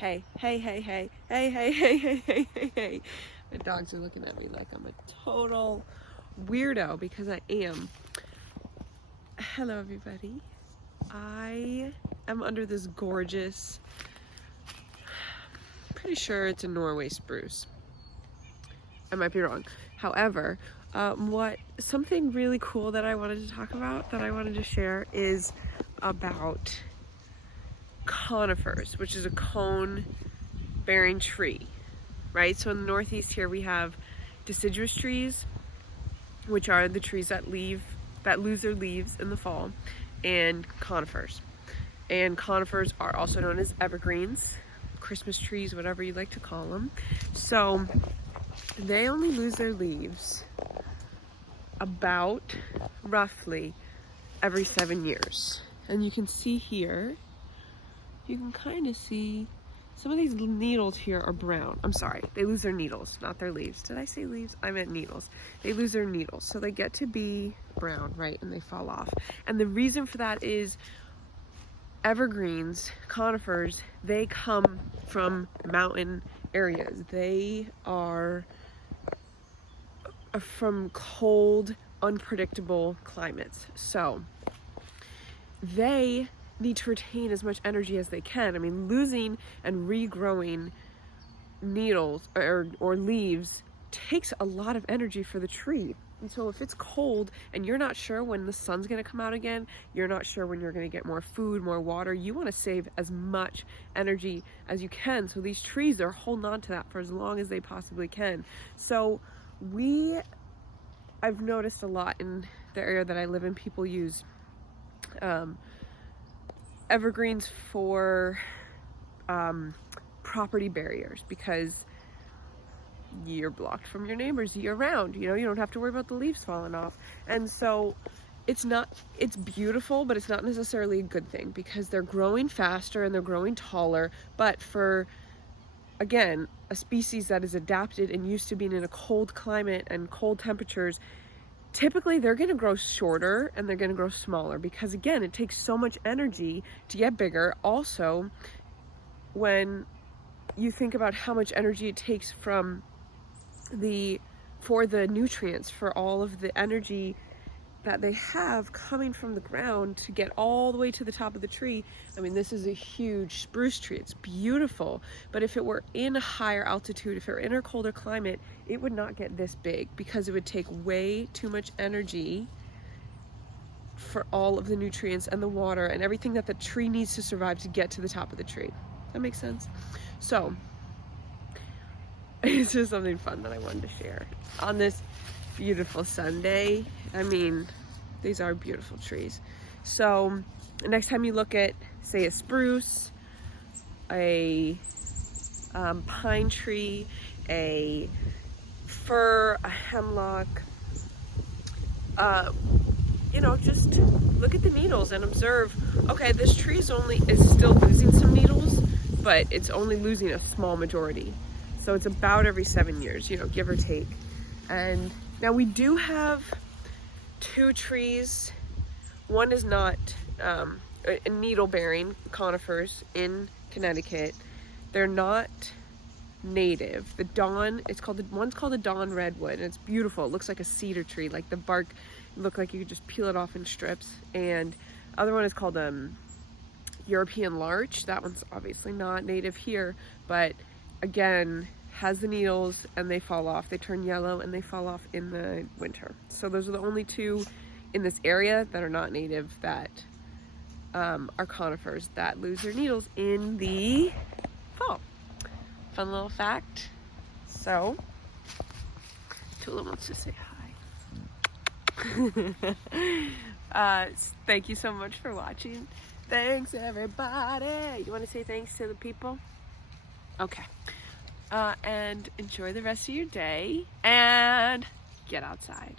Hey, hey, hey, hey, hey, hey, hey, hey, hey, hey, hey. My dogs are looking at me like I'm a total weirdo because I am. Hello, everybody. I am under this gorgeous, pretty sure it's a Norway spruce. I might be wrong. However, something really cool that I wanted to talk about, that I wanted to share, is about conifers, which is a cone-bearing tree, right? So in the Northeast here we have deciduous trees, which are the trees that lose their leaves in the fall, and conifers. And conifers are also known as evergreens, Christmas trees, whatever you like to call them. So they only lose their leaves about roughly every 7 years. And you can see here, you can kind of see some of these needles here are brown. I'm sorry, they lose their needles, not their leaves. Did I say leaves? I meant needles. They lose their needles, so they get to be brown, right, and they fall off. And the reason for that is evergreens, conifers, they come from mountain areas. They are from cold, unpredictable climates. So they need to retain as much energy as they can. I mean, losing and regrowing needles or leaves takes a lot of energy for the tree. And so if it's cold and you're not sure when the sun's going to come out again, you're not sure when you're going to get more food, more water, you want to save as much energy as you can. So these trees are holding on to that for as long as they possibly can. So I've noticed a lot in the area that I live in, people use evergreens for property barriers, because you're blocked from your neighbors year round. You know, you don't have to worry about the leaves falling off. And so it's beautiful, but it's not necessarily a good thing, because they're growing faster and they're growing taller. But for, again, a species that is adapted and used to being in a cold climate and cold temperatures, typically they're going to grow shorter and they're going to grow smaller, because again, it takes so much energy to get bigger. Also, when you think about how much energy it takes for the nutrients, for all of the energy that they have coming from the ground to get all the way to the top of the tree. I mean, this is a huge spruce tree. It's beautiful, but if it were in a higher altitude, if it were in a colder climate, it would not get this big, because it would take way too much energy for all of the nutrients and the water and everything that the tree needs to survive to get to the top of the tree. That makes sense? So it's just something fun that I wanted to share on this beautiful Sunday. I mean, these are beautiful trees. So next time you look at, say, a spruce, a pine tree, a fir, a hemlock, you know, just look at the needles and observe, okay, this tree is still losing some needles, but it's only losing a small majority. So it's about every 7 years, you know, give or take. And now we do have 2 trees. One is not needle-bearing conifers in Connecticut. They're not native. One's called a dawn redwood, and it's beautiful. It looks like a cedar tree, like the bark look like you could just peel it off in strips. And other one is called European larch. That one's obviously not native here, but again, has the needles and they fall off. They turn yellow and they fall off in the winter. So those are the only 2 in this area that are not native, that are conifers, that lose their needles in the fall. Fun little fact. So Tula wants to say hi. Thank you so much for watching. Thanks, everybody. You want to say thanks to the people? Okay. And enjoy the rest of your day and get outside.